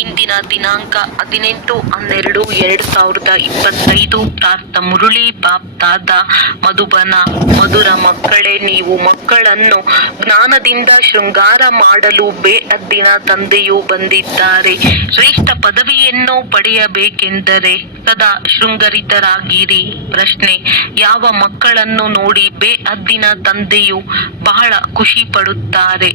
ಇಂದಿನ ದಿನಾಂಕ 18/12/2025. ಪ್ರಾರ್ಥ ಮುರಳಿ ಬಾಪ್ತಾದ ಮಧುಬನ. ಮಧುರ ಮಕ್ಕಳೇ, ನೀವು ಮಕ್ಕಳನ್ನು ಜ್ಞಾನದಿಂದ ಶೃಂಗಾರ ಮಾಡಲು ಬೇಅದ್ದಿನ ತಂದೆಯು ಬಂದಿದ್ದಾರೆ. ಶ್ರೇಷ್ಠ ಪದವಿಯನ್ನು ಪಡೆಯಬೇಕೆಂದರೆ ಸದಾ ಶೃಂಗರಿತರಾಗಿರಿ. ಪ್ರಶ್ನೆ: ಯಾವ ಮಕ್ಕಳನ್ನು ನೋಡಿ ಬೇಅದ್ದಿನ ತಂದೆಯು ಬಹಳ ಖುಷಿ ಪಡುತ್ತಾರೆ?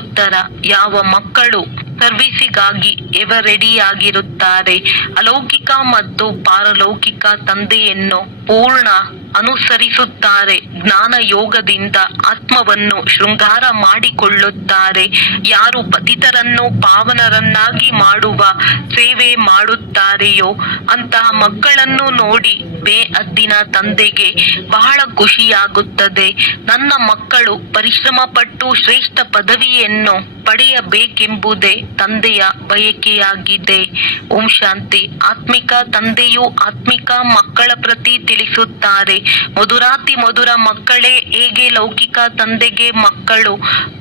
ಉತ್ತರ: ಯಾವ ಮಕ್ಕಳು ಸರ್ವಿಸಿಗಾಗಿ ಎವರ್ ರೆಡಿಯಾಗಿರುತ್ತಾರೆ, ಅಲೌಕಿಕ ಮತ್ತು ಪಾರಲೌಕಿಕ ತಂದೆಯನ್ನು ಪೂರ್ಣ ಅನುಸರಿಸುತ್ತಾರೆ, ಜ್ಞಾನ ಯೋಗದಿಂದ ಆತ್ಮವನ್ನು ಶೃಂಗಾರ ಮಾಡಿಕೊಳ್ಳುತ್ತಾರೆ. ಯಾರು ಪತಿತರನ್ನು ಪಾವನರನ್ನಾಗಿ ಮಾಡುವ ಸೇವೆ ಮಾಡುತ್ತಾರೆಯೋ ಅಂತಹ ಮಕ್ಕಳನ್ನು ನೋಡಿ ಬೇಅದ್ದಿನ ತಂದೆಗೆ ಬಹಳ ಖುಷಿಯಾಗುತ್ತದೆ. ನನ್ನ ಮಕ್ಕಳು ಪರಿಶ್ರಮ ಪಟ್ಟು ಶ್ರೇಷ್ಠ ಪದವಿಯನ್ನು ಪಡೆಯಬೇಕೆಂಬುದೇ ತಂದೆಯ ಬಯಕೆಯಾಗಿದೆ. ಓಂ ಶಾಂತಿ. ಆತ್ಮಿಕ ತಂದೆಯು ಆತ್ಮಿಕ ಮಕ್ಕಳ ಪ್ರತಿ ತಿಳಿಸುತ್ತಾರೆ: ಮಧುರಾತಿ ಮಧುರ ಮಕ್ಕಳೇ, ಹೇಗೆ ಲೌಕಿಕ ತಂದೆಗೆ ಮಕ್ಕಳು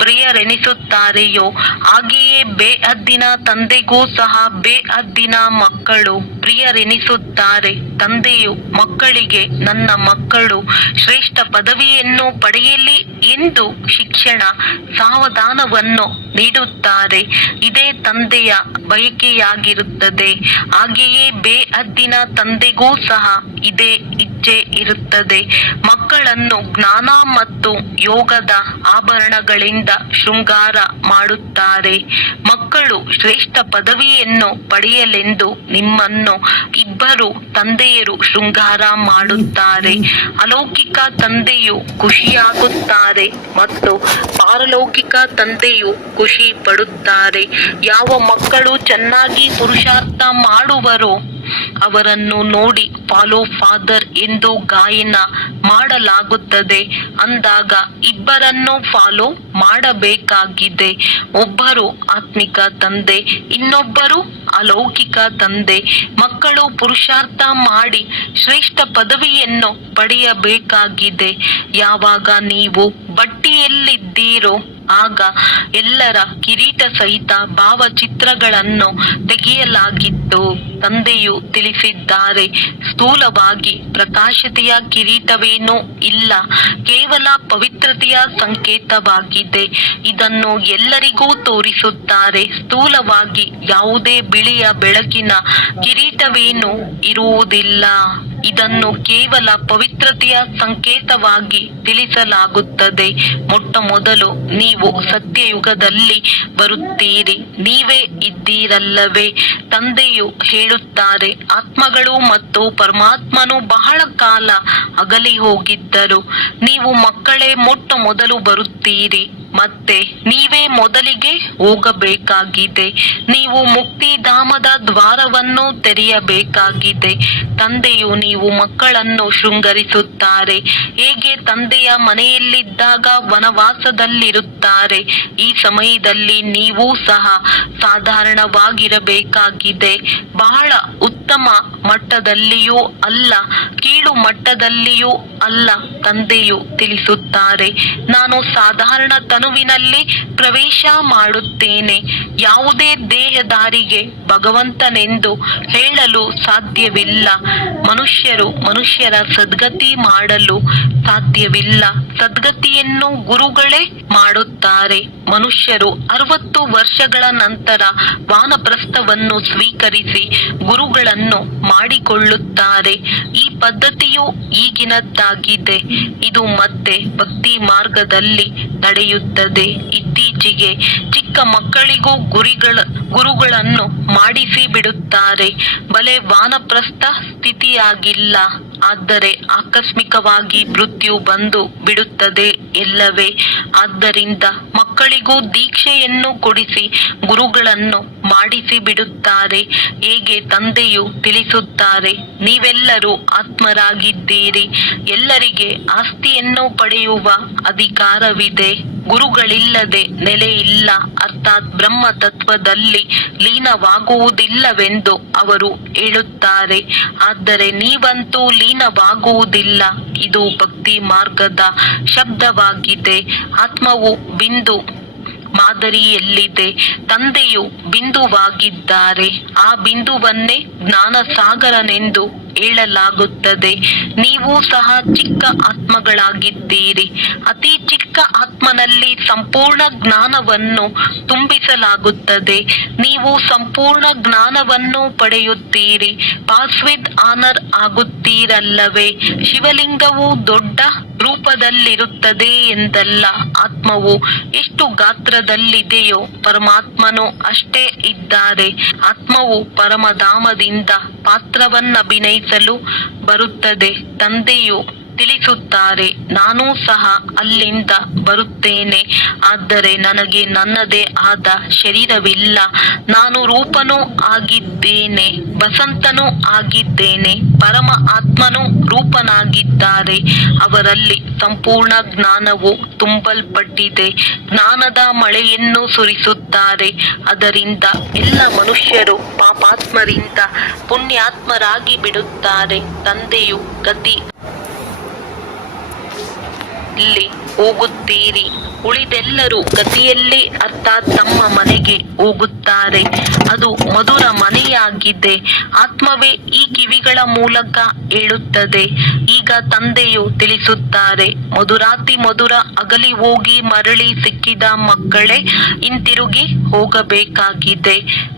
ಪ್ರಿಯರೆನಿಸುತ್ತಾರೆಯೋ ಹಾಗೆಯೇ ಬೇಅದ್ದಿನ ತಂದೆಗೂ ಸಹ ಬೇಅದ್ದಿನ ಮಕ್ಕಳು ಪ್ರಿಯರೆನಿಸುತ್ತಾರೆ. ತಂದೆಯು ಮಕ್ಕಳಿಗೆ ನನ್ನ ಮಕ್ಕಳು ಶ್ರೇಷ್ಠ ಪದವಿಯನ್ನು ಪಡೆಯಲಿ ಎಂದು ಶಿಕ್ಷಣ ಸಾವಧಾನವನ್ನು ನೀಡುತ್ತಾರೆ. ಇದೇ ತಂದೆಯ ಬಯಕೆಯಾಗಿರುತ್ತದೆ. ಹಾಗೆಯೇ ಬೇಅದ್ದಿನ ತಂದೆಗೂ ಸಹ ಇದೇ ಇಚ್ಛೆ ಇರುತ್ತದೆ. ಮಕ್ಕಳನ್ನು ಜ್ಞಾನ ಮತ್ತು ಯೋಗದ ಆಭರಣಗಳಿಂದ ಶೃಂಗಾರ ಮಾಡುತ್ತಾರೆ. ಮಕ್ಕಳು ಶ್ರೇಷ್ಠ ಪದವಿಯನ್ನು ಪಡೆಯಲೆಂದು ನಿಮ್ಮನ್ನು ಇಬ್ಬರು ತಂದೆಯರು ಶೃಂಗಾರ ಮಾಡುತ್ತಾರೆ. ಅಲೌಕಿಕ ತಂದೆಯು ಖುಷಿಯಾಗುತ್ತಾರೆ ಮತ್ತು ಪಾರಲೌಕಿಕ ತಂದೆಯು ಖುಷಿ ಪಡುತ್ತಾರೆ. ಯಾವ ಮಕ್ಕಳು ಚೆನ್ನಾಗಿ ಪುರುಷಾರ್ಥ ಮಾಡುವರೋ ಅವರನ್ನು ನೋಡಿ ಫಾಲೋ ಫಾದರ್ ಎಂದು ಗಾಯನ ಮಾಡಲಾಗುತ್ತದೆ. ಅಂದಾಗ ಇಬ್ಬರನ್ನು ಫಾಲೋ ಮಾಡಬೇಕಾಗಿದೆ. ಒಬ್ಬರು ಆತ್ಮಿಕ ತಂದೆ, ಇನ್ನೊಬ್ಬರು ಅಲೌಕಿಕ ತಂದೆ. ಮಕ್ಕಳು ಪುರುಷಾರ್ಥ ಮಾಡಿ ಶ್ರೇಷ್ಠ ಪದವಿಯನ್ನು ಪಡೆಯಬೇಕಾಗಿದೆ. ಯಾವಾಗ ನೀವು ಬಟ್ಟಿಯಲ್ಲಿದ್ದೀರೋ ಆಗ ಎಲ್ಲರ ಕಿರೀಟ ಸಹಿತ ಭಾವಚಿತ್ರಗಳನ್ನು ತೆಗೆಯಲಾಗಿತ್ತು. ತಂದೆಯು ತಿಳಿಸಿದ್ದಾರೆ: ಸ್ಥೂಲವಾಗಿ ಪ್ರಕಾಶತೆಯ ಕಿರೀಟವೇನೂ ಇಲ್ಲ, ಕೇವಲ ಪವಿತ್ರತೆಯ ಸಂಕೇತವಾಗಿದೆ. ಇದನ್ನು ಎಲ್ಲರಿಗೂ ತೋರಿಸುತ್ತಾರೆ. ಸ್ಥೂಲವಾಗಿ ಯಾವುದೇ ಬಿಳಿಯ ಬೆಳಕಿನ ಕಿರೀಟವೇನೂ ಇರುವುದಿಲ್ಲ. ಇದನ್ನು ಕೇವಲ ಪವಿತ್ರತೆಯ ಸಂಕೇತವಾಗಿ ತಿಳಿಸಲಾಗುತ್ತದೆ. ಮೊಟ್ಟ ಮೊದಲು ನೀವು ಸತ್ಯಯುಗದಲ್ಲಿ ಬರುತ್ತೀರಿ. ನೀವೇ ಇದ್ದೀರಲ್ಲವೇ? ತಂದೆಯು ಹೇಳುತ್ತಾರೆ: ಆತ್ಮಗಳು ಮತ್ತು ಪರಮಾತ್ಮನು ಬಹಳ ಕಾಲ ಅಗಲಿ ಹೋಗಿದ್ದರು. ನೀವು ಮಕ್ಕಳೇ ಮೊಟ್ಟ ಮೊದಲು ಬರುತ್ತೀರಿ. ಮತ್ತೆ ನೀವೇ ಮೊದಲಿಗೆ ಹೋಗಬೇಕಾಗಿದೆ. ನೀವು ಮುಕ್ತಿಧಾಮದ ದ್ವಾರವನ್ನು ತೆರೆಯಬೇಕಾಗಿದೆ. ತಂದೆಯು ನೀವು ಮಕ್ಕಳನ್ನು ಶೃಂಗರಿಸುತ್ತಾರೆ. ಹೇಗೆ ತಂದೆಯ ಮನೆಯಲ್ಲಿದ್ದಾಗ ವನವಾಸದಲ್ಲಿರುತ್ತಾರೆ, ಈ ಸಮಯದಲ್ಲಿ ನೀವು ಸಹ ಸಾಧಾರಣವಾಗಿರಬೇಕಾಗಿದೆ. ಬಹಳ ಉತ್ತಮ ಮಟ್ಟದಲ್ಲಿಯೂ ಅಲ್ಲ, ಕೀಳು ಮಟ್ಟದಲ್ಲಿಯೂ ಅಲ್ಲ. ತಂದೆಯು ತಿಳಿಸುತ್ತಾರೆ: ನಾನು ಸಾಧಾರಣ ತನುವಿನಲ್ಲಿ ಪ್ರವೇಶ ಮಾಡುತ್ತೇನೆ. ಯಾವುದೇ ದೇಹದಾರಿಗೆ ಭಗವಂತನೆಂದು ಹೇಳಲು ಸಾಧ್ಯವಿಲ್ಲ. ಮನುಷ್ಯರ ಸದ್ಗತಿ ಮಾಡಲು ಸಾಧ್ಯವಿಲ್ಲ. ಸದ್ಗತಿಯನ್ನು ಗುರುಗಳೇ ಮಾಡುತ್ತಾರೆ. ಮನುಷ್ಯರು 60 ವರ್ಷಗಳ ನಂತರ ವಾನಪ್ರಸ್ಥವನ್ನು ಸ್ವೀಕರಿಸಿ ಗುರುಗಳನ್ನು ಮಾಡಿಕೊಳ್ಳುತ್ತಾರೆ. ಈ ಪದ್ಧತಿಯು ಈಗಿನದ್ದಾಗಿದೆ. ಇದು ಮತ್ತೆ ಭಕ್ತಿ ಮಾರ್ಗದಲ್ಲಿ ನಡೆಯುತ್ತದೆ. ಇತ್ತೀಚೆಗೆ ಚಿಕ್ಕ ಮಕ್ಕಳಿಗೂ ಗುರುಗಳನ್ನು ಮಾಡಿಸಿ ಬಿಡುತ್ತಾರೆ. ಬಲೆ ವಾನಪ್ರಸ್ಥ ಸ್ಥಿತಿಯಾಗಿಲ್ಲ, ಆದರೆ ಆಕಸ್ಮಿಕವಾಗಿ ಮೃತ್ಯು ಬಂದು ಬಿಡುತ್ತದೆ ಎಲ್ಲವೇ. ಆದ್ದರಿಂದ ಮಕ್ಕಳಿಗೂ ದೀಕ್ಷೆಯನ್ನು ಕೊಡಿಸಿ ಗುರುಗಳನ್ನು ಮಾಡಿಸಿ ಬಿಡುತ್ತಾರೆ. ಹೇಗೆ ತಂದೆಯು ತಿಳಿಸುತ್ತಾರೆ: ನೀವೆಲ್ಲರೂ ಆತ್ಮರಾಗಿದ್ದೀರಿ. ಎಲ್ಲರಿಗೆ ಆಸ್ತಿಯನ್ನು ಪಡೆಯುವ ಅಧಿಕಾರವಿದೆ. ಗುರುಗಳಿಲ್ಲದೆ ನೆಲೆ ಇಲ್ಲ, ಅರ್ಥಾತ್ ಬ್ರಹ್ಮ ತತ್ವದಲ್ಲಿ ಲೀನವಾಗುವುದಿಲ್ಲವೆಂದು ಅವರು ಹೇಳುತ್ತಾರೆ. ಆದರೆ ನೀವಂತೂ ಲೀನವಾಗುವುದಿಲ್ಲ. ಇದು ಭಕ್ತಿ ಮಾರ್ಗದ ಶಬ್ದವಾಗಿದೆ. ಆತ್ಮವು ಬಿಂದು ಮಾದರಿಯಲ್ಲಿದೆ. ತಂದೆಯು ಬಿಂದುವಾಗಿದ್ದಾರೆ. ಆ ಬಿಂದುವನ್ನೇ ಜ್ಞಾನಸಾಗರನೆಂದು ಹೇಳಲಾಗುತ್ತದೆ. ನೀವು ಸಹ ಚಿಕ್ಕ ಆತ್ಮಗಳಾಗಿದ್ದೀರಿ. ಅತಿ ಚಿಕ್ಕ ಆತ್ಮನಲ್ಲಿ ಸಂಪೂರ್ಣ ಜ್ಞಾನವನ್ನು ತುಂಬಿಸಲಾಗುತ್ತದೆ. ನೀವು ಸಂಪೂರ್ಣ ಜ್ಞಾನವನ್ನು ಪಡೆಯುತ್ತೀರಿ. ಪಾಸ್ ವಿತ್ ಆನರ್ ಆಗುತ್ತೀರಲ್ಲವೇ? ಶಿವಲಿಂಗವು ದೊಡ್ಡ ರೂಪದಲ್ಲಿರುತ್ತದೆ ಎಂದಲ್ಲ. ಆತ್ಮವು ಎಷ್ಟು ಗಾತ್ರದಲ್ಲಿದೆಯೋ ಪರಮಾತ್ಮನು ಅಷ್ಟೇ ಇದ್ದಾರೆ. ಆತ್ಮವು ಪರಮಧಾಮದಿಂದ ಪಾತ್ರವನ್ನಭಿನಯಿಸಲು ಬರುತ್ತದೆ. ತಂದೆಯು ತಿಳಿಸುತ್ತಾರೆ, ನಾನೂ ಸಹ ಅಲ್ಲಿಂದ ಬರುತ್ತೇನೆ. ಆದರೆ ನನಗೆ ನನ್ನದೇ ಆದ ಶರೀರವಿಲ್ಲ. ನಾನು ರೂಪನೂ ಆಗಿದ್ದೇನೆ, ವಸಂತನೂ ಆಗಿದ್ದೇನೆ. ಪರಮ ಆತ್ಮನು ರೂಪನಾಗಿದ್ದಾರೆ. ಅವರಲ್ಲಿ ಸಂಪೂರ್ಣ ಜ್ಞಾನವು ತುಂಬಲ್ಪಟ್ಟಿದೆ. ಜ್ಞಾನದ ಮಳೆಯನ್ನು ಸುರಿಸುತ್ತಾರೆ. ಅದರಿಂದ ಎಲ್ಲ ಮನುಷ್ಯರು ಪಾಪಾತ್ಮರಿಂದ ಪುಣ್ಯಾತ್ಮರಾಗಿ ಬಿಡುತ್ತಾರೆ. ತಂದೆಯು ಗತಿ ಇಲ್ಲಿ ಹೋಗುತ್ತೀರಿ. ಉಳಿದೆಲ್ಲರೂ ಗತಿಯಲ್ಲಿ ಅರ್ಥಾತ್ ತಮ್ಮ ಮನೆಗೆ ಹೋಗುತ್ತಾರೆ. ಅದು ಮಧುರ ಮನೆಯಾಗಿದೆ. ಆತ್ಮವೇ ಈ ಕಿವಿಗಳ ಮೂಲಕ ಹೇಳುತ್ತದೆ. ಈಗ ತಂದೆಯು ತಿಳಿಸುತ್ತಾರೆ, ಮಧುರಾತಿ ಮಧುರ ಅಗಲಿ ಹೋಗಿ ಮರಳಿ ಸಿಕ್ಕಿದ ಮಕ್ಕಳೇ, ಹಿಂತಿರುಗಿ ಹೋಗಬೇಕಾಗಿದೆ.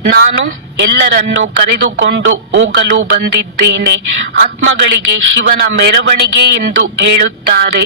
ನಾನು ಎಲ್ಲರನ್ನೂ ಕರೆದುಕೊಂಡು ಹೋಗಲು ಬಂದಿದ್ದೇನೆ. ಆತ್ಮಗಳಿಗೆ ಶಿವನ ಮೆರವಣಿಗೆ ಎಂದು ಹೇಳುತ್ತಾರೆ.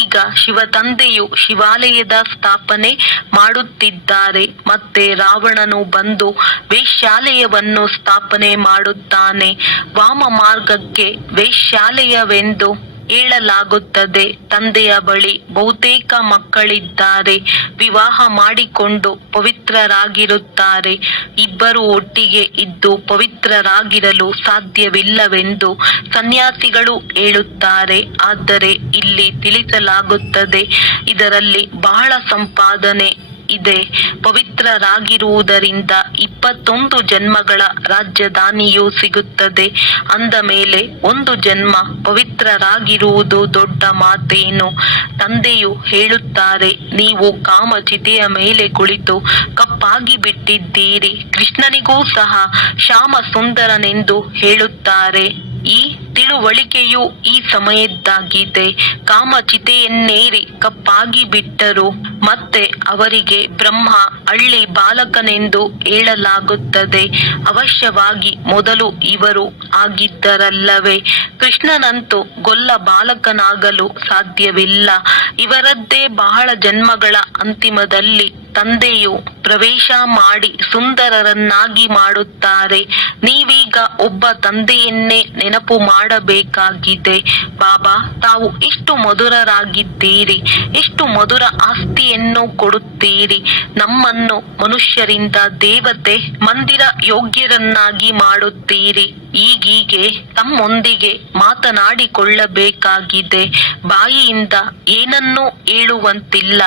ಈಗ ಶಿವ ತಂದೆಯು ಶಿವಾಲಯದ ಸ್ಥಾಪನೆ ಮಾಡುತ್ತಿದ್ದಾರೆ. ಮತ್ತೆ ರಾವಣನು ಬಂದು ವೇಶ್ಯಾಲಯವನ್ನು ಸ್ಥಾಪನೆ ಮಾಡುತ್ತಾನೆ. ವಾಮ ಮಾರ್ಗಕ್ಕೆ ವೇಶ್ಯಾಲಯವೆಂದು ಹೇಳಲಾಗುತ್ತದೆ. ತಂದೆಯ ಬಳಿ ಬಹುತೇಕ ಮಕ್ಕಳಿದ್ದಾರೆ. ವಿವಾಹ ಮಾಡಿಕೊಂಡು ಪವಿತ್ರರಾಗಿರುತ್ತಾರೆ. ಇಬ್ಬರು ಒಟ್ಟಿಗೆ ಇದ್ದು ಪವಿತ್ರರಾಗಿರಲು ಸಾಧ್ಯವಿಲ್ಲವೆಂದು ಸನ್ಯಾಸಿಗಳು ಹೇಳುತ್ತಾರೆ. ಆದರೆ ಇಲ್ಲಿ ತಿಳಿಸಲಾಗುತ್ತದೆ, ಇದರಲ್ಲಿ ಬಹಳ ಸಂಪಾದನೆ ಇದೆ. ಪವಿತ್ರರಾಗಿರುವುದರಿಂದ 21 ಜನ್ಮಗಳ ರಾಜಧಾನಿಯು ಸಿಗುತ್ತದೆ. ಅಂದ ಮೇಲೆ ಒಂದು ಜನ್ಮ ಪವಿತ್ರರಾಗಿರುವುದು ದೊಡ್ಡ ಮಾತೇನು? ತಂದೆಯು ಹೇಳುತ್ತಾರೆ, ನೀವು ಕಾಮಚಿತೆಯ ಮೇಲೆ ಕುಳಿತು ಕಪ್ಪಾಗಿ ಬಿಟ್ಟಿದ್ದೀರಿ. ಕೃಷ್ಣನಿಗೂ ಸಹ ಶ್ಯಾಮ ಸುಂದರನೆಂದು ಹೇಳುತ್ತಾರೆ. ಈ ತಿಳುವಳಿಕೆಯು ಈ ಸಮಯದ್ದಾಗಿದೆ. ಕಾಮಚಿತೆಯನ್ನೇರಿ ಕಪ್ಪಾಗಿ ಬಿಟ್ಟರು. ಮತ್ತೆ ಅವರಿಗೆ ಬ್ರಹ್ಮ ಹಳ್ಳಿ ಬಾಲಕನೆಂದು ಹೇಳಲಾಗುತ್ತದೆ. ಅವಶ್ಯವಾಗಿ ಮೊದಲು ಇವರು ಆಗಿದ್ದರಲ್ಲವೇ? ಕೃಷ್ಣನಂತೂ ಗೊಲ್ಲ ಬಾಲಕನಾಗಲು ಸಾಧ್ಯವಿಲ್ಲ. ಇವರದ್ದೇ ಬಹಳ ಜನ್ಮಗಳ ಅಂತಿಮದಲ್ಲಿ ತಂದೆಯು ಪ್ರವೇಶ ಮಾಡಿ ಸುಂದರರನ್ನಾಗಿ ಮಾಡುತ್ತಾರೆ. ನೀವೀಗ ಒಬ್ಬ ತಂದೆಯನ್ನೇ ನೆನಪು ಮಾಡಬೇಕಾಗಿದೆ. ಬಾಬಾ ತಾವು ಎಷ್ಟು ಮಧುರರಾಗಿದ್ದೀರಿ, ಎಷ್ಟು ಮಧುರ ಆಸ್ತಿಯನ್ನು ಕೊಡುತ್ತೀರಿ. ನಮ್ಮನ್ನು ಮನುಷ್ಯರಿಂದ ದೇವತೆ ಮಂದಿರ ಯೋಗ್ಯರನ್ನಾಗಿ ಮಾಡುತ್ತೀರಿ. ಈಗೀಗೆ ತಮ್ಮೊಂದಿಗೆ ಮಾತನಾಡಿಕೊಳ್ಳಬೇಕಾಗಿದೆ. ಬಾಯಿಯಿಂದ ಏನನ್ನೂ ಹೇಳುವಂತಿಲ್ಲ.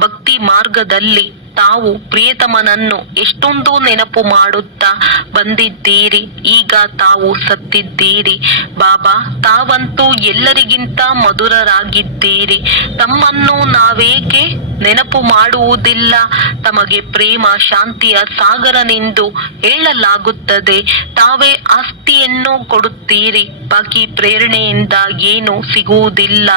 ಭಕ್ತಿ ಮಾರ್ಗದಲ್ಲಿ ತಾವು ಪ್ರಿಯತಮನನ್ನು ಎಷ್ಟೊಂದು ನೆನಪು ಮಾಡುತ್ತಾ ಬಂದಿದ್ದೀರಿ. ಈಗ ತಾವು ಸತ್ತಿದ್ದೀರಿ. ಬಾಬಾ ತಾವಂತೂ ಎಲ್ಲರಿಗಿಂತ ಮಧುರರಾಗಿದ್ದೀರಿ. ತಮ್ಮನ್ನು ನಾವೇಕೆ ನೆನಪು ಮಾಡುವುದಿಲ್ಲ? ತಮಗೆ ಪ್ರೇಮ ಶಾಂತಿಯ ಸಾಗರನೆಂದು ಹೇಳಲಾಗುತ್ತದೆ. ತಾವೇ ಆಸ್ತಿಯನ್ನು ಕೊಡುತ್ತೀರಿ. ಬಾಕಿ ಪ್ರೇರಣೆಯಿಂದ ಏನೂ ಸಿಗುವುದಿಲ್ಲ.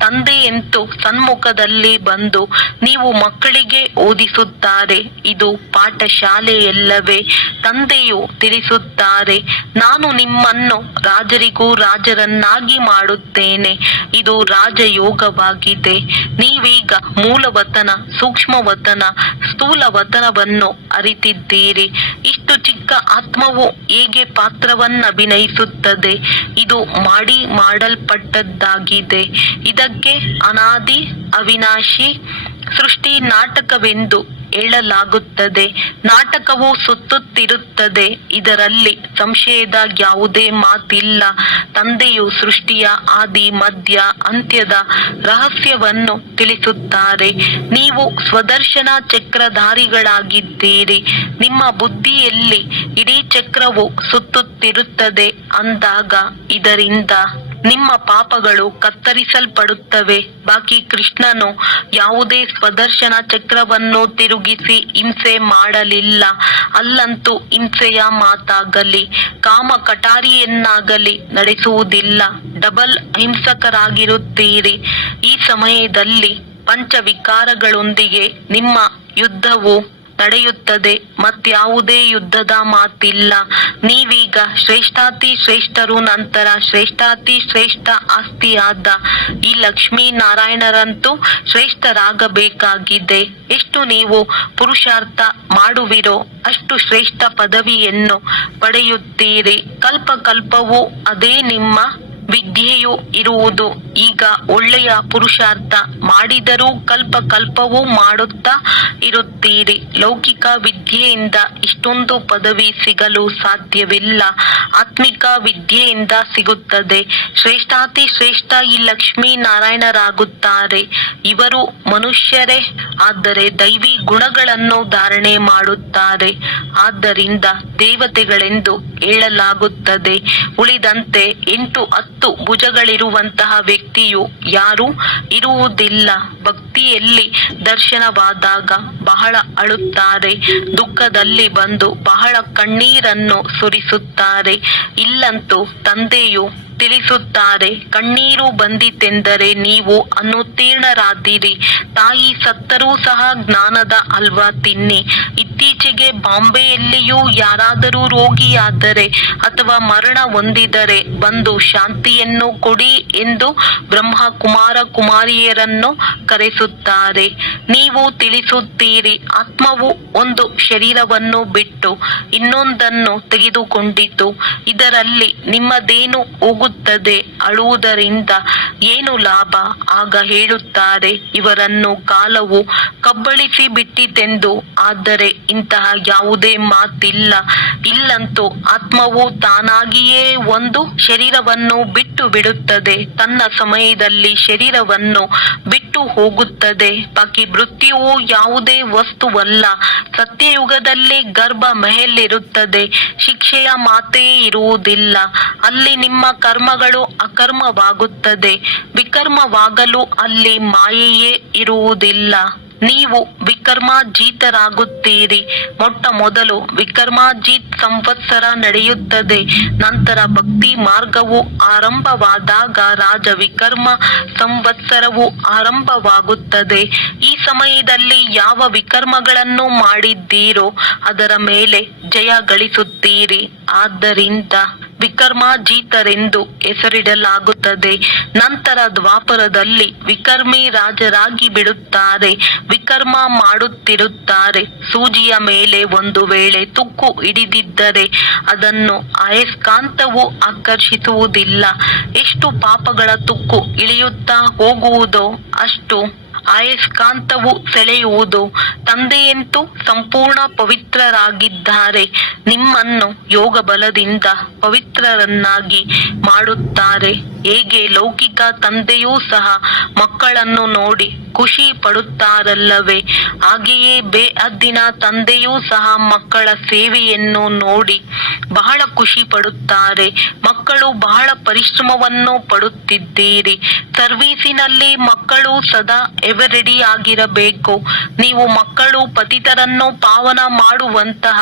ತಂದೆಯಂತೂ ಸನ್ಮುಖದಲ್ಲಿ ಬಂದು ನೀವು ಮಕ್ಕಳಿಗೆ ಓದಿಸುತ್ತಾರೆ. ಇದು ಪಾಠಶಾಲೆಯಲ್ಲವೇ? ತಂದೆಯು ತಿಳಿಸುತ್ತಾರೆ, ನಾನು ನಿಮ್ಮನ್ನು ರಾಜರಿಗೂ ರಾಜರನ್ನಾಗಿ ಮಾಡುತ್ತೇನೆ. ಇದು ರಾಜಯೋಗವಾಗಿದೆ. ನೀವೀಗ ಮೂಲವತನ, ಸೂಕ್ಷ್ಮವತನ, ಸ್ಥೂಲವತನವನ್ನು ಅರಿತಿದ್ದೀರಿ. ಇಷ್ಟು ಚಿಕ್ಕ ಆತ್ಮವು ಹೇಗೆ ಪಾತ್ರವನ್ನಭಿನಯಿಸುತ್ತದೆ? ಇದು ಮಾಡಲ್ಪಟ್ಟದ್ದಾಗಿದೆ. ಇದಕ್ಕೆ ಅನಾದಿ ಅವಿನಾಶಿ ಸೃಷ್ಟಿ ನಾಟಕವೆಂದು ಹೇಳಲಾಗುತ್ತದೆ. ನಾಟಕವು ಸುತ್ತುತ್ತಿರುತ್ತದೆ. ಇದರಲ್ಲಿ ಸಂಶಯದ ಯಾವುದೇ ಮಾತಿಲ್ಲ. ತಂದೆಯು ಸೃಷ್ಟಿಯ ಆದಿ ಮಧ್ಯ ಅಂತ್ಯದ ರಹಸ್ಯವನ್ನು ತಿಳಿಸುತ್ತಾರೆ. ನೀವು ಸ್ವದರ್ಶನ ಚಕ್ರಧಾರಿಗಳಾಗಿದ್ದೀರಿ. ನಿಮ್ಮ ಬುದ್ಧಿಯಲ್ಲಿ ಇಡೀ ಚಕ್ರವು ಸುತ್ತುತ್ತಿರುತ್ತದೆ ಅಂದಾಗ ಇದರಿಂದ ನಿಮ್ಮ ಪಾಪಗಳು ಕತ್ತರಿಸಲ್ಪಡುತ್ತವೆ. ಬಾಕಿ ಕೃಷ್ಣನು ಯಾವುದೇ ಸ್ವದರ್ಶನ ಚಕ್ರವನ್ನು ತಿರುಗಿಸಿ ಹಿಂಸೆ ಮಾಡಲಿಲ್ಲ. ಅಲ್ಲಂತೂ ಹಿಂಸೆಯ ಮಾತಾಗಲಿ ಕಾಮ ಕಟಾರಿಯನ್ನಾಗಲಿ ನಡೆಸುವುದಿಲ್ಲ. ಡಬಲ್ ಹಿಂಸಕರಾಗಿರುತ್ತೀರಿ. ಈ ಸಮಯದಲ್ಲಿ ಪಂಚವಿಕಾರಗಳೊಂದಿಗೆ ನಿಮ್ಮ ಯುದ್ಧವು ನಡೆಯುತ್ತದೆ. ಮತ್ಯಾವುದೇ ಯುದ್ಧದ ಮಾತಿಲ್ಲ. ನೀವೀಗ ಶ್ರೇಷ್ಠಾತಿ ಶ್ರೇಷ್ಠರು. ನಂತರ ಶ್ರೇಷ್ಠಾತಿ ಶ್ರೇಷ್ಠ ಆಸ್ತಿಯಾದ ಈ ಲಕ್ಷ್ಮೀ ನಾರಾಯಣರಂತೂ ಶ್ರೇಷ್ಠರಾಗಬೇಕಾಗಿದೆ. ಎಷ್ಟು ನೀವು ಪುರುಷಾರ್ಥ ಮಾಡುವಿರೋ ಅಷ್ಟು ಶ್ರೇಷ್ಠ ಪದವಿಯನ್ನು ಪಡೆಯುತ್ತೀರಿ. ಕಲ್ಪ ಕಲ್ಪವೂ ಅದೇ ನಿಮ್ಮ ವಿದ್ಯೆಯು ಇರುವುದು. ಈಗ ಒಳ್ಳೆಯ ಪುರುಷಾರ್ಥ ಮಾಡಿದರೂ ಕಲ್ಪ ಕಲ್ಪವೂ ಮಾಡುತ್ತಾ ಇರುತ್ತೀರಿ. ಲೌಕಿಕ ವಿದ್ಯೆಯಿಂದ ಇಷ್ಟೊಂದು ಪದವಿ ಸಿಗಲು ಸಾಧ್ಯವಿಲ್ಲ. ಆತ್ಮಿಕ ವಿದ್ಯೆಯಿಂದ ಸಿಗುತ್ತದೆ. ಶ್ರೇಷ್ಠಾತಿ ಶ್ರೇಷ್ಠ ಈ ಲಕ್ಷ್ಮೀ ನಾರಾಯಣರಾಗುತ್ತಾರೆ. ಇವರು ಮನುಷ್ಯರೇ, ಆದರೆ ದೈವಿ ಗುಣಗಳನ್ನು ಧಾರಣೆ ಮಾಡುತ್ತಾರೆ. ಆದ್ದರಿಂದ ದೇವತೆಗಳೆಂದು ಹೇಳಲಾಗುತ್ತದೆ. ಉಳಿದಂತೆ 8-10 ಭುಜಗಳಿರುವಂತಹ ವ್ಯಕ್ತಿಯು ಯಾರೂ ಇರುವುದಿಲ್ಲ. ಭಕ್ತಿಯಲ್ಲಿ ದರ್ಶನವಾದಾಗ ಬಹಳ ಅಳುತ್ತಾರೆ. ದುಃಖದಲ್ಲಿ ಬಂದು ಬಹಳ ಕಣ್ಣೀರನ್ನು ಸುರಿಸುತ್ತಾರೆ. ಇಲ್ಲಂತೂ ತಂದೆಯು ತಿಳಿಸುತ್ತಾರೆ, ಕಣ್ಣೀರು ಬಂದಿತೆಂದರೆ ನೀವು ಅನುತ್ತೀರ್ಣರಾದಿರಿ. ತಾಯಿ ಸತ್ತರೂ ಸಹ ಜ್ಞಾನದ ಹಲ್ವಾ ತಿನ್ನಿ. ಇತ್ತೀಚೆಗೆ ಬಾಂಬೆಯಲ್ಲಿಯೂ ಯಾರಾದರೂ ರೋಗಿಯಾದರೆ ಅಥವಾ ಮರಣ ಹೊಂದಿದರೆ ಬಂದು ಶಾಂತಿಯನ್ನು ಕೊಡಿ ಎಂದು ಬ್ರಹ್ಮ ಕುಮಾರ ಕುಮಾರಿಯರನ್ನು ಕರೆಸುತ್ತಾರೆ. ನೀವು ತಿಳಿಸುತ್ತೀರಿ, ಆತ್ಮವು ಒಂದು ಶರೀರವನ್ನು ಬಿಟ್ಟು ಇನ್ನೊಂದನ್ನು ತೆಗೆದುಕೊಂಡಿತು. ಇದರಲ್ಲಿ ನಿಮ್ಮದೇನು ಹೋಗುತ್ತದೆ? ಅಳುವುದರಿಂದ ಏನು ಲಾಭ? ಆಗ ಹೇಳುತ್ತಾರೆ, ಇವರನ್ನು ಕಾಲವು ಕಬ್ಬಳಿಸಿ ಬಿಟ್ಟಿತೆಂದು. ಆದರೆ ಇಂತಹ ಯಾವುದೇ ಮಾತಿಲ್ಲ. ಇಲ್ಲಂತೂ ಆತ್ಮವು ತಾನಾಗಿಯೇ ಒಂದು ಶರೀರವನ್ನು ಬಿಟ್ಟು ಬಿಡುತ್ತದೆ. ತನ್ನ ಸಮಯದಲ್ಲಿ ಶರೀರವನ್ನು ಬಿಟ್ಟು ಹೋಗುತ್ತದೆ. ಬಾಕಿ ಮೃತ್ಯುವು ಯಾವುದೇ ವಸ್ತುವಲ್ಲ. ಸತ್ಯಯುಗದಲ್ಲಿ ಗರ್ಭ ಮೆಹಲ್ ಇರುತ್ತದೆ. ಶಿಕ್ಷೆಯ ಮಾತೇ ಇರುವುದಿಲ್ಲ. ಅಲ್ಲಿ ನಿಮ್ಮ ಕರ್ಮಗಳು ಅಕರ್ಮವಾಗುತ್ತದೆ. ವಿಕರ್ಮವಾಗಲು ಅಲ್ಲಿ ಮಾಯೆಯೇ ಇರುವುದಿಲ್ಲ. ನೀವು ವಿಕರ್ಮಾಜೀತರಾಗುತ್ತೀರಿ. ಮೊಟ್ಟ ಮೊದಲು ವಿಕರ್ಮಾಜೀತ್ ಸಂವತ್ಸರ ನಡೆಯುತ್ತದೆ. ನಂತರ ಭಕ್ತಿ ಮಾರ್ಗವು ಆರಂಭವಾದಾಗ ರಾಜ ವಿಕರ್ಮ ಸಂವತ್ಸರವು ಆರಂಭವಾಗುತ್ತದೆ. ಈ ಸಮಯದಲ್ಲಿ ಯಾವ ವಿಕರ್ಮಗಳನ್ನು ಮಾಡಿದ್ದೀರೋ ಅದರ ಮೇಲೆ ಜಯ ಗಳಿಸುತ್ತೀರಿ. ಆದ್ದರಿಂದ ವಿಕರ್ಮಾಜೀತರೆಂದು ಹೆಸರಿಡಲಾಗುತ್ತದೆ. ನಂತರ ದ್ವಾಪರದಲ್ಲಿ ವಿಕರ್ಮಿ ರಾಜರಾಗಿ ಬಿಡುತ್ತಾರೆ. ವಿಕರ್ಮ ಮಾಡುತ್ತಿರುತ್ತಾರೆ. ಸೂಜಿಯ ಮೇಲೆ ಒಂದು ವೇಳೆ ತುಕ್ಕು ಹಿಡಿದಿದ್ದರೆ ಅದನ್ನು ಅಯಸ್ಕಾಂತವು ಆಕರ್ಷಿಸುವುದಿಲ್ಲ. ಎಷ್ಟು ಪಾಪಗಳ ತುಕ್ಕು ಇಳಿಯುತ್ತಾ ಹೋಗುವುದೋ ಅಷ್ಟು ಅಯಸ್ಕಾಂತವು ಸೆಳೆಯುವುದು. ತಂದೆಯಂತೂ ಸಂಪೂರ್ಣ ಪವಿತ್ರರಾಗಿದ್ದಾರೆ. ನಿಮ್ಮನ್ನು ಯೋಗ ಬಲದಿಂದ ಪವಿತ್ರರನ್ನಾಗಿ ಮಾಡುತ್ತಾರೆ. ಹೇಗೆ ಲೌಕಿಕ ತಂದೆಯೂ ಸಹ ಮಕ್ಕಳನ್ನು ನೋಡಿ ಖುಷಿ ಪಡುತ್ತಾರಲ್ಲವೇ, ಹಾಗೆಯೇ ಬೇಹದ್ದಿನ ತಂದೆಯೂ ಸಹ ಮಕ್ಕಳ ಸೇವೆಯನ್ನು ನೋಡಿ ಬಹಳ ಖುಷಿ ಪಡುತ್ತಾರೆ. ಮಕ್ಕಳು ಬಹಳ ಪರಿಶ್ರಮವನ್ನು ಪಡುತ್ತಿದ್ದೀರಿ. ಸರ್ವೀಸಿನಲ್ಲಿ ಮಕ್ಕಳು ಸದಾ ಎವರೆಡಿ ಆಗಿರಬೇಕು. ನೀವು ಮಕ್ಕಳು ಪತಿತರನ್ನು ಪಾವನ ಮಾಡುವಂತಹ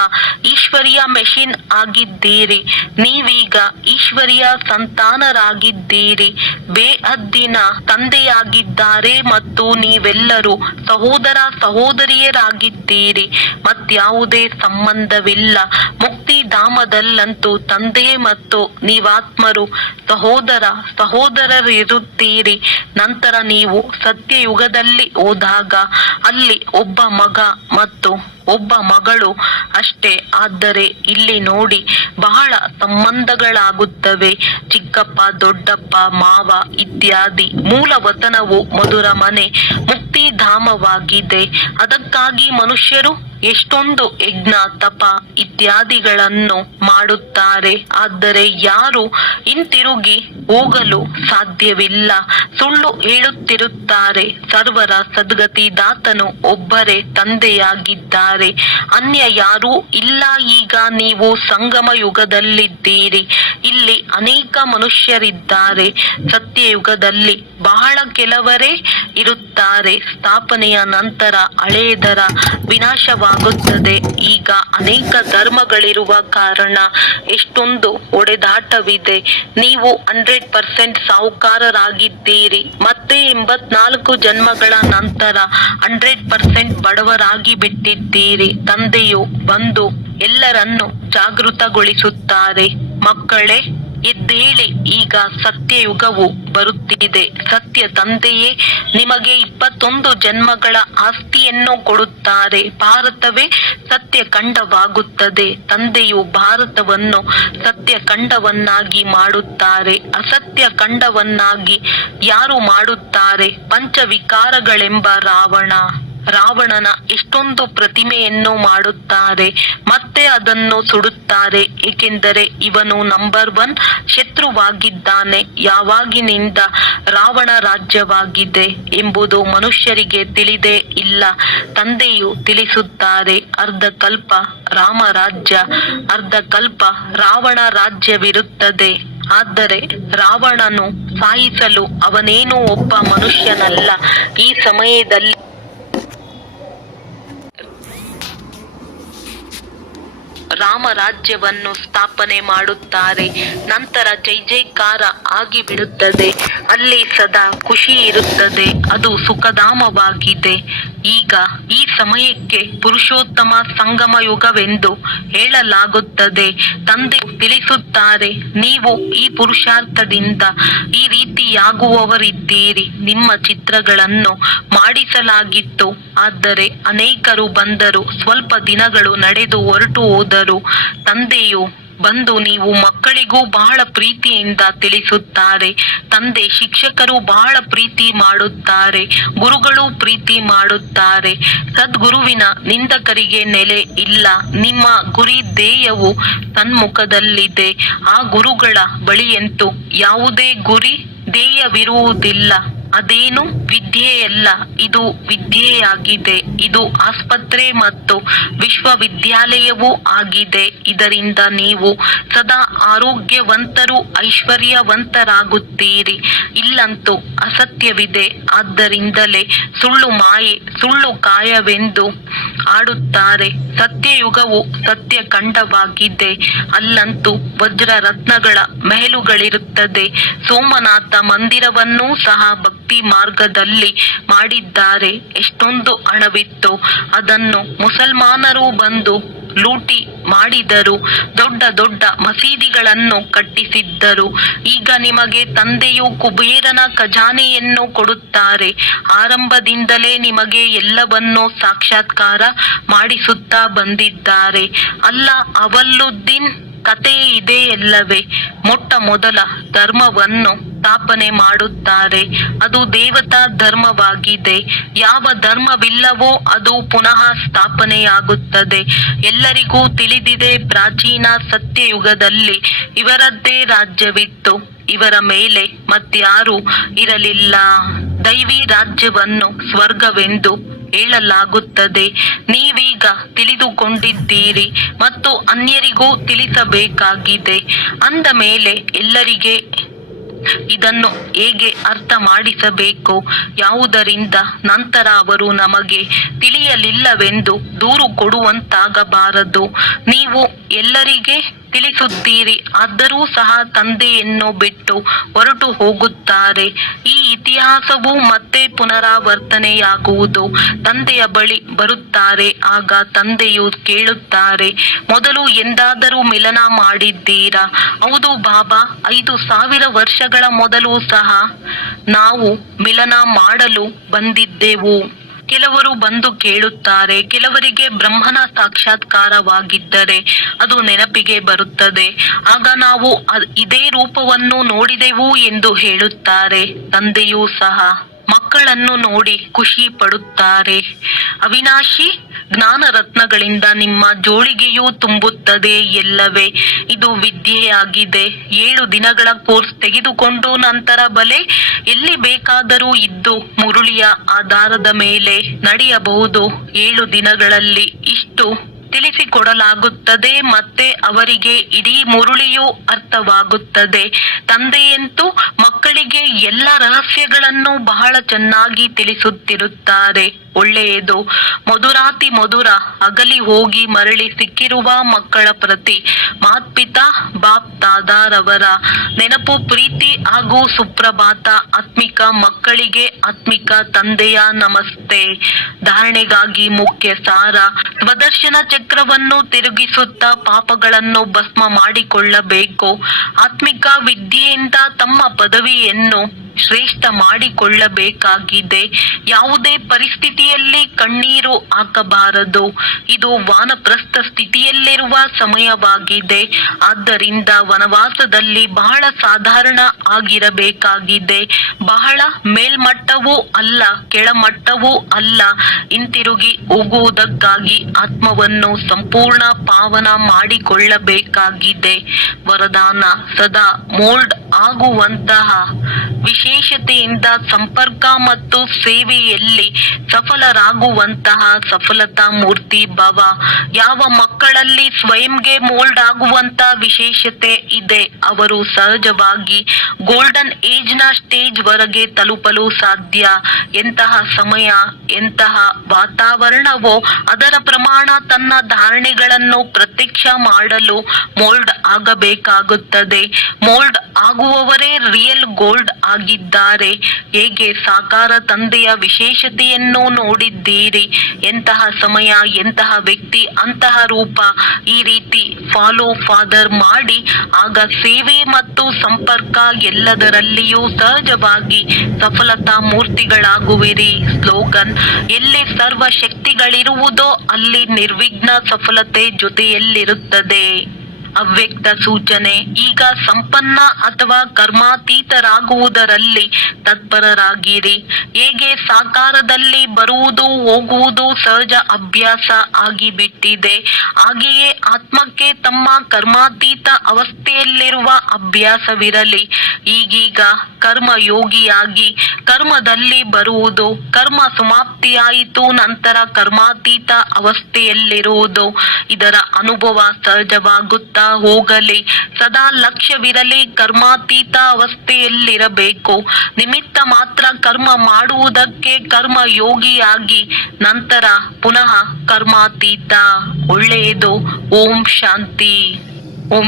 ಈಶ್ವರಿಯ ಮೆಷಿನ್ ಆಗಿದ್ದೀರಿ. ನೀವೀಗ ಈಶ್ವರಿಯ ಸಂತಾನರಾಗಿದ್ದೀರಿ. ಬೇಹದ್ದಿನ ತಂದೆಯಾಗಿದ್ದಾರೆ ಮತ್ತು ನೀವೆಲ್ಲರೂ ಸಹೋದರ ಸಹೋದರಿಯರಾಗಿದ್ದೀರಿ. ಮತ್ಯಾವುದೇ ಸಂಬಂಧವಿಲ್ಲ. ಮುಕ್ತಿಧಾಮದಲ್ಲಂತೂ ತಂದೆ ಮತ್ತು ನೀವಾತ್ಮರು ಸಹೋದರ ಸಹೋದರರಿರುತ್ತೀರಿ. ನಂತರ ನೀವು ಸತ್ಯಯುಗದಲ್ಲಿ ಹೋದಾಗ ಅಲ್ಲಿ ಒಬ್ಬ ಮಗ ಮತ್ತು ಒಬ್ಬ ಮಗಳು ಅಷ್ಟೇ. ಆದರೆ ಇಲ್ಲಿ ನೋಡಿ ಬಹಳ ಸಂಬಂಧಗಳಾಗುತ್ತವೆ. ಚಿಕ್ಕಪ್ಪ, ದೊಡ್ಡಪ್ಪ, ಮಾವ ಇತ್ಯಾದಿ. ಮೂಲ ವತನವು ಮಧುರ ಮನೆ ಮುಕ್ತಿಧಾಮವಾಗಿದೆ. ಅದಕ್ಕಾಗಿ ಮನುಷ್ಯರು ಎಷ್ಟೊಂದು ಯಜ್ಞ ತಪ ಇತ್ಯಾದಿಗಳನ್ನು ಮಾಡುತ್ತಾರೆ. ಆದರೆ ಯಾರು ಹಿಂತಿರುಗಿ ಹೋಗಲು ಸಾಧ್ಯವಿಲ್ಲ. ಸುಳ್ಳು ಹೇಳುತ್ತಿರುತ್ತಾರೆ. ಸರ್ವರ ಸದ್ಗತಿದಾತನು ಒಬ್ಬರೇ ತಂದೆಯಾಗಿದ್ದಾರೆ, ಅನ್ಯ ಯಾರೂ ಇಲ್ಲ. ಈಗ ನೀವು ಸಂಗಮ ಯುಗದಲ್ಲಿದ್ದೀರಿ. ಇಲ್ಲಿ ಅನೇಕ ಮನುಷ್ಯರಿದ್ದಾರೆ. ಸತ್ಯಯುಗದಲ್ಲಿ ಬಹಳ ಕೆಲವರೇ ಇರುತ್ತಾರೆ. ಸ್ಥಾಪನೆಯ ನಂತರ ಹಳೆಯದರ ವಿನಾಶವಾಗುತ್ತದೆ. ಈಗ ಅನೇಕ ಧರ್ಮಗಳಿರುವ ಕಾರಣ ಎಷ್ಟೊಂದು ಹೊಡೆದಾಟವಿದೆ. ನೀವು 100% ಸಾಹುಕಾರರಾಗಿದ್ದೀರಿ. ಮತ್ತೆ 84 ಜನ್ಮಗಳ ನಂತರ 100% ಬಡವರಾಗಿ ಬಿಟ್ಟಿದ್ದೀರಿ. ತಂದೆಯು ಬಂದು ಎಲ್ಲರನ್ನು ಜಾಗೃತಗೊಳಿಸುತ್ತಾರೆ. ಮಕ್ಕಳೇ, ಎದ್ದೇಳಿ, ಈಗ ಸತ್ಯಯುಗವು ಬರುತ್ತಿದೆ. ಸತ್ಯ ತಂದೆಯೇ ನಿಮಗೆ 21 ಜನ್ಮಗಳ ಆಸ್ತಿಯನ್ನು ಕೊಡುತ್ತಾರೆ. ಭಾರತವೇ ಸತ್ಯಖಂಡವಾಗುತ್ತದೆ. ತಂದೆಯು ಭಾರತವನ್ನು ಸತ್ಯಖಂಡವನ್ನಾಗಿ ಮಾಡುತ್ತಾರೆ. ಅಸತ್ಯ ಖಂಡವನ್ನಾಗಿ ಯಾರು ಮಾಡುತ್ತಾರೆ? ಪಂಚವಿಕಾರಗಳೆಂಬ ರಾವಣನ ಎಷ್ಟೊಂದು ಪ್ರತಿಮೆಯನ್ನು ಮಾಡುತ್ತಾರೆ, ಮತ್ತೆ ಅದನ್ನು ಸುಡುತ್ತಾರೆ. ಏಕೆಂದರೆ ಇವನು ನಂಬರ್ 1 ಶತ್ರುವಾಗಿದ್ದಾನೆ. ಯಾವಾಗಿನಿಂದ ರಾವಣ ರಾಜ್ಯವಾಗಿದೆ ಎಂಬುದು ಮನುಷ್ಯರಿಗೆ ತಿಳಿದೇ ಇಲ್ಲ. ತಂದೆಯು ತಿಳಿಸುತ್ತಾರೆ, ಅರ್ಧಕಲ್ಪ ರಾಮರಾಜ್ಯ, ಅರ್ಧಕಲ್ಪ ರಾವಣ ರಾಜ್ಯವಿರುತ್ತದೆ. ಆದರೆ ರಾವಣನು ಸಾಯಿಸಲು ಅವನೇನೂ ಒಬ್ಬ ಮನುಷ್ಯನಲ್ಲ. ಈ ಸಮಯದಲ್ಲಿ ರಾಮರಾಜ್ಯವನ್ನು ಸ್ಥಾಪನೆ ಮಾಡುತ್ತಾರೆ. ನಂತರ ಜೈ ಜೈಕಾರ ಆಗಿಬಿಡುತ್ತದೆ. ಅಲ್ಲಿ ಸದಾ ಖುಷಿ ಇರುತ್ತದೆ. ಅದು ಸುಖಧಾಮವಾಗಿದೆ. ಈಗ ಈ ಸಮಯಕ್ಕೆ ಪುರುಷೋತ್ತಮ ಸಂಗಮ ಯುಗವೆಂದು ಹೇಳಲಾಗುತ್ತದೆ. ತಂದೆ ತಿಳಿಸುತ್ತಾರೆ, ನೀವು ಈ ಪುರುಷಾರ್ಥದಿಂದ ಈ ರೀತಿಯಾಗುವವರಿದ್ದೀರಿ. ನಿಮ್ಮ ಚಿತ್ರಗಳನ್ನು ಮಾಡಿಸಲಾಗಿತ್ತು. ಆದರೆ ಅನೇಕರು ಬಂದರು. ಸ್ವಲ್ಪ ದಿನಗಳು ನಡೆದು ಹೊರಟು ಹೋದರು. ತಂದೆಯು ಬಂದು ನೀವು ಮಕ್ಕಳಿಗೂ ಬಹಳ ಪ್ರೀತಿಯಿಂದ ತಿಳಿಸುತ್ತಾರೆ. ತಂದೆ ಶಿಕ್ಷಕರು ಬಹಳ ಪ್ರೀತಿ ಮಾಡುತ್ತಾರೆ. ಗುರುಗಳು ಪ್ರೀತಿ ಮಾಡುತ್ತಾರೆ. ಸದ್ಗುರುವಿನ ನಿಂದಕರಿಗೆ ನೆಲೆ ಇಲ್ಲ. ನಿಮ್ಮ ಗುರಿ ಧ್ಯೇಯವು ಸನ್ಮುಖದಲ್ಲಿದೆ. ಆ ಗುರುಗಳ ಬಳಿಯಂತೂ ಯಾವುದೇ ಗುರಿ ಧ್ಯೇಯವಿರುವುದಿಲ್ಲ. ಅದೇನು ವಿದ್ಯೆಯಲ್ಲ, ಇದು ವಿದ್ಯೆಯಾಗಿದೆ. ಇದು ಆಸ್ಪತ್ರೆ ಮತ್ತು ವಿಶ್ವವಿದ್ಯಾಲಯವೂ ಆಗಿದೆ. ಇದರಿಂದ ನೀವು ಸದಾ ಆರೋಗ್ಯವಂತರು, ಐಶ್ವರ್ಯವಂತರಾಗುತ್ತೀರಿ. ಇಲ್ಲಂತೂ ಅಸತ್ಯವಿದೆ. ಆದ್ದರಿಂದಲೇ ಸುಳ್ಳು ಮಾಯೆ, ಸುಳ್ಳು ಕಾಯವೆಂದು ಆಡುತ್ತಾರೆ. ಸತ್ಯಯುಗವು ಸತ್ಯಖಂಡವಾಗಿದೆ. ಅಲ್ಲಂತೂ ವಜ್ರ ರತ್ನಗಳ ಮೆಹಲುಗಳಿರುತ್ತದೆ. ಸೋಮನಾಥ ಮಂದಿರವನ್ನೂ ಸಹ ಭಕ್ತಿ ಮಾರ್ಗದಲ್ಲಿ ಮಾಡಿದ್ದಾರೆ. ಎಷ್ಟೊಂದು ಹಣವಿತ್ತು. ಅದನ್ನು ಮುಸಲ್ಮಾನರು ಬಂದು ಲೂಟಿ ಮಾಡಿದರು. ದೊಡ್ಡ ದೊಡ್ಡ ಮಸೀದಿಗಳನ್ನು ಕಟ್ಟಿಸಿದ್ದರು. ಈಗ ನಿಮಗೆ ತಂದೆಯು ಕುಬೇರನ ಖಜಾನೆಯನ್ನು ಕೊಡುತ್ತಾರೆ. ಆರಂಭದಿಂದಲೇ ನಿಮಗೆ ಎಲ್ಲವನ್ನೂ ಸಾಕ್ಷಾತ್ಕಾರ ಮಾಡಿಸುತ್ತಾ ಬಂದಿದ್ದಾರೆ. ಅಲ್ಲಾ ಅವಲ್ಲುದ್ದೀನ್ ಕತೆ ಇದೆಯಲ್ಲವೇ? ಮೊಟ್ಟ ಮೊದಲ ಧರ್ಮವನ್ನು ಸ್ಥಾಪನೆ ಮಾಡುತ್ತಾರೆ. ಅದು ದೇವತಾ ಧರ್ಮವಾಗಿದೆ. ಯಾವ ಧರ್ಮವಿಲ್ಲವೋ ಅದು ಪುನಃ ಸ್ಥಾಪನೆಯಾಗುತ್ತದೆ. ಎಲ್ಲರಿಗೂ ತಿಳಿದಿದೆ, ಪ್ರಾಚೀನ ಸತ್ಯಯುಗದಲ್ಲಿ ಇವರದ್ದೇ ರಾಜ್ಯವಿತ್ತು. ಇವರ ಮೇಲೆ ಮತ್ಯಾರೂ ಇರಲಿಲ್ಲ. ದೈವಿ ರಾಜ್ಯವನ್ನು ಸ್ವರ್ಗವೆಂದು ಹೇಳಲಾಗುತ್ತದೆ. ನೀವೀಗ ತಿಳಿದುಕೊಂಡಿದ್ದೀರಿ ಮತ್ತು ಅನ್ಯರಿಗೂ ತಿಳಿಸಬೇಕಾಗಿದೆ. ಅಂದ ಮೇಲೆ ಎಲ್ಲರಿಗೆ ಇದನ್ನು ಹೇಗೆ ಅರ್ಥ ಮಾಡಿಸಬೇಕು? ಯಾವುದರಿಂದ ನಂತರ ಅವರು ನಮಗೆ ತಿಳಿಯಲಿಲ್ಲವೆಂದು ದೂರು ಕೊಡುವಂತಾಗಬಾರದು. ನೀವು ಎಲ್ಲರಿಗೆ ತಿಳಿಸುತ್ತೀರಿ, ಆದರೂ ಸಹ ತಂದೆಯನ್ನು ಬಿಟ್ಟು ಹೊರಟು ಹೋಗುತ್ತಾರೆ. ಈ ಇತಿಹಾಸವು ಮತ್ತೆ ಪುನರಾವರ್ತನೆಯಾಗುವುದು. ತಂದೆಯ ಬಳಿ ಬರುತ್ತಾರೆ. ಆಗ ತಂದೆಯು ಕೇಳುತ್ತಾರೆ, ಮೊದಲು ಎಂದಾದರೂ ಮಿಲನ ಮಾಡಿದ್ದೀರಾ? ಹೌದು ಬಾಬಾ, 5000 ವರ್ಷಗಳ ಮೊದಲು ಸಹ ನಾವು ಮಿಲನ ಮಾಡಲು ಬಂದಿದ್ದೆವು. ಕೆಲವರು ಬಂದು ಕೇಳುತ್ತಾರೆ. ಕೆಲವರಿಗೆ ಬ್ರಹ್ಮನ ಸಾಕ್ಷಾತ್ಕಾರವಾಗಿದ್ದರೆ ಅದು ನೆನಪಿಗೆ ಬರುತ್ತದೆ. ಆಗ ನಾವು ಇದೇ ರೂಪವನ್ನು ನೋಡಿದೆವು ಎಂದು ಹೇಳುತ್ತಾರೆ. ತಂದೆಯೂ ಸಹ ಮಕ್ಕಳನ್ನು ನೋಡಿ ಖುಷಿ ಪಡುತ್ತಾರೆ. ಅವಿನಾಶಿ ಜ್ಞಾನ ರತ್ನಗಳಿಂದ ನಿಮ್ಮ ಜೋಳಿಗೆಯೂ ತುಂಬುತ್ತದೆ ಎಲ್ಲವೇ. ಇದು ವಿದ್ಯೆಯಾಗಿದೆ. 7 ದಿನಗಳ ಕೋರ್ಸ್ ತೆಗೆದುಕೊಂಡು ನಂತರ ಬಲೆ ಎಲ್ಲಿ ಬೇಕಾದರೂ ಇದ್ದು ಮುರುಳಿಯ ಆಧಾರದ ಮೇಲೆ ನಡೆಯಬಹುದು. 7 ದಿನಗಳಲ್ಲಿ ಇಷ್ಟು ತಿಳಿಸಿಕೊಡಲಾಗುತ್ತದೆ. ಮತ್ತೆ ಅವರಿಗೆ ಇಡೀ ಮುರುಳಿಯೂ ಅರ್ಥವಾಗುತ್ತದೆ. ತಂದೆಯಂತೂ ಮಕ್ಕಳಿಗೆ ಎಲ್ಲ ರಹಸ್ಯಗಳನ್ನು ಬಹಳ ಚೆನ್ನಾಗಿ ತಿಳಿಸುತ್ತಿರುತ್ತಾರೆ. ಒಳ್ಳೆಯದು. ಮಧುರಾತಿ ಮಧುರ ಅಗಲಿ ಹೋಗಿ ಮರಳಿ ಸಿಕ್ಕಿರುವ ಮಕ್ಕಳ ಪ್ರತಿ ಮಾತ್ಪಿತಾ ಬಾಪ್ ದಾದಾರವರ ನೆನಪು, ಪ್ರೀತಿ ಹಾಗೂ ಸುಪ್ರಭಾತ. ಆತ್ಮಿಕ ಮಕ್ಕಳಿಗೆ ಆತ್ಮಿಕ ತಂದೆಯ ನಮಸ್ತೆ. ಧಾರಣೆಗಾಗಿ ಮುಖ್ಯ ಸಾರ: ಸ್ವದರ್ಶನ ಚಕ್ರವನ್ನು ತಿರುಗಿಸುತ್ತಾ ಪಾಪಗಳನ್ನು ಭಸ್ಮ ಮಾಡಿಕೊಳ್ಳಬೇಕು. ಆತ್ಮಿಕ ವಿದ್ಯೆಯಿಂದ ತಮ್ಮ ಪದವಿಯನ್ನು ಶ್ರೇಷ್ಠ ಮಾಡಿಕೊಳ್ಳಬೇಕಾಗಿದೆ. ಯಾವುದೇ ಪರಿಸ್ಥಿತಿಯಲ್ಲಿ ಕಣ್ಣೀರು ಹಾಕಬಾರದು. ಇದು ವಾನಪ್ರಸ್ಥ ಸ್ಥಿತಿಯಲ್ಲಿರುವ ಸಮಯವಾಗಿದೆ. ಆದ್ದರಿಂದ ವನವಾಸದಲ್ಲಿ ಬಹಳ ಸಾಧಾರಣ ಆಗಿರಬೇಕಾಗಿದೆ. ಬಹಳ ಮೇಲ್ಮಟ್ಟವೂ ಅಲ್ಲ, ಕೆಳಮಟ್ಟವೂ ಅಲ್ಲ. ಹಿಂತಿರುಗಿ ಹೋಗುವುದಕ್ಕಾಗಿ ಆತ್ಮವನ್ನು ಸಂಪೂರ್ಣ ಪಾವನ ಮಾಡಿಕೊಳ್ಳಬೇಕಾಗಿದೆ. ವರದಾನ: ಸದಾ ಮೋಲ್ಡ್ ಆಗುವಂತಹ ವಿಶೇಷತೆಯಿಂದ ಸಂಪರ್ಕ ಮತ್ತು ಸೇವೆಯಲ್ಲಿ ಸಫಲರಾಗುವಂತಹ ಸಫಲತಾ ಮೂರ್ತಿ ಭವ. ಯಾವ ಮಕ್ಕಳಲ್ಲಿ ಸ್ವಯಂಗೆ ಮೋಲ್ಡ್ ಆಗುವಂತ ವಿಶೇಷತೆ ಇದೆ ಅವರು ಸಹಜವಾಗಿ ಗೋಲ್ಡನ್ ಏಜ್ ನ ಸ್ಟೇಜ್ ವರೆಗೆ ತಲುಪಲು ಸಾಧ್ಯ. ಎಂತಹ ಸಮಯ, ಎಂತಹ ವಾತಾವರಣವೋ ಅದರ ಪ್ರಮಾಣ ತನ್ನ ಧಾರಣೆಗಳನ್ನು ಪ್ರತ್ಯಕ್ಷ ಮಾಡಲು ಮೋಲ್ಡ್ ಆಗಬೇಕಾಗುತ್ತದೆ. ಮೋಲ್ಡ್ ಆಗುವವರೇ ರಿಯಲ್ ಗೋಲ್ಡ್ ಆಗಿದ್ದಾರೆ. ಹೇಗೆ ಸಾಕಾರ ತಂದೆಯ ವಿಶೇಷತೆಯನ್ನು ನೋಡಿದ್ದೀರಿ. ಎಂತಹ ಸಮಯ, ಎಂತಹ ವ್ಯಕ್ತಿ, ಅಂತಹ ರೂಪ. ಈ ರೀತಿ ಫಾಲೋ ಫಾದರ್ ಮಾಡಿ ಆಗ ಸೇವೆ ಮತ್ತು ಸಂಪರ್ಕ ಎಲ್ಲದರಲ್ಲಿಯೂ ಸಹಜವಾಗಿ ಸಫಲತಾ ಮೂರ್ತಿಗಳಾಗುವಿರಿ. ಸ್ಲೋಗನ್: ಎಲ್ಲಿ ಸರ್ವ ಶಕ್ತಿಗಳಿರುವುದೋ ಅಲ್ಲಿ ನಿರ್ವಿಘ್ನ ಸಫಲತೆ ಜೊತೆಯಲ್ಲಿರುತ್ತದೆ. ಅವ್ಯಕ್ತ ಸೂಚನೆ: ಈಗ ಸಂಪನ್ನ ಅಥವಾ ಕರ್ಮಾತೀತರಾಗುವುದರಲ್ಲಿ ತತ್ಪರರಾಗಿರಿ. ಹೇಗೆ ಸಾಕಾರದಲ್ಲಿ ಬರುವುದು ಹೋಗುವುದು ಸಹಜ ಅಭ್ಯಾಸ ಆಗಿಬಿಟ್ಟಿದೆ, ಹಾಗೆಯೇ ಆತ್ಮಕ್ಕೆ ತಮ್ಮ ಕರ್ಮಾತೀತ ಅವಸ್ಥೆಯಲ್ಲಿರುವ ಅಭ್ಯಾಸವಿರಲಿ. ಈಗೀಗ ಕರ್ಮಯೋಗಿಯಾಗಿ ಕರ್ಮದಲ್ಲಿ ಬರುವುದು, ಕರ್ಮ ಸಮಾಪ್ತಿಯಾಯಿತು ನಂತರ ಕರ್ಮಾತೀತ ಅವಸ್ಥೆಯಲ್ಲಿರುವುದು, ಇದರ ಅನುಭವ ಸಹಜವಾಗುತ್ತಾ ಹೋಗಲಿ. ಸದಾ ಲಕ್ಷ್ಯವಿರಲಿ ಕರ್ಮಾತೀತ ಅವಸ್ಥೆಯಲ್ಲಿರಬೇಕು. ನಿಮಿತ್ತ ಮಾತ್ರ ಕರ್ಮ ಮಾಡುವುದಕ್ಕೆ ಕರ್ಮ ಯೋಗಿಯಾಗಿ ನಂತರ ಪುನಃ ಕರ್ಮಾತೀತ. ಒಳ್ಳೆಯದು. ಓಂ ಶಾಂತಿ. ಓಂ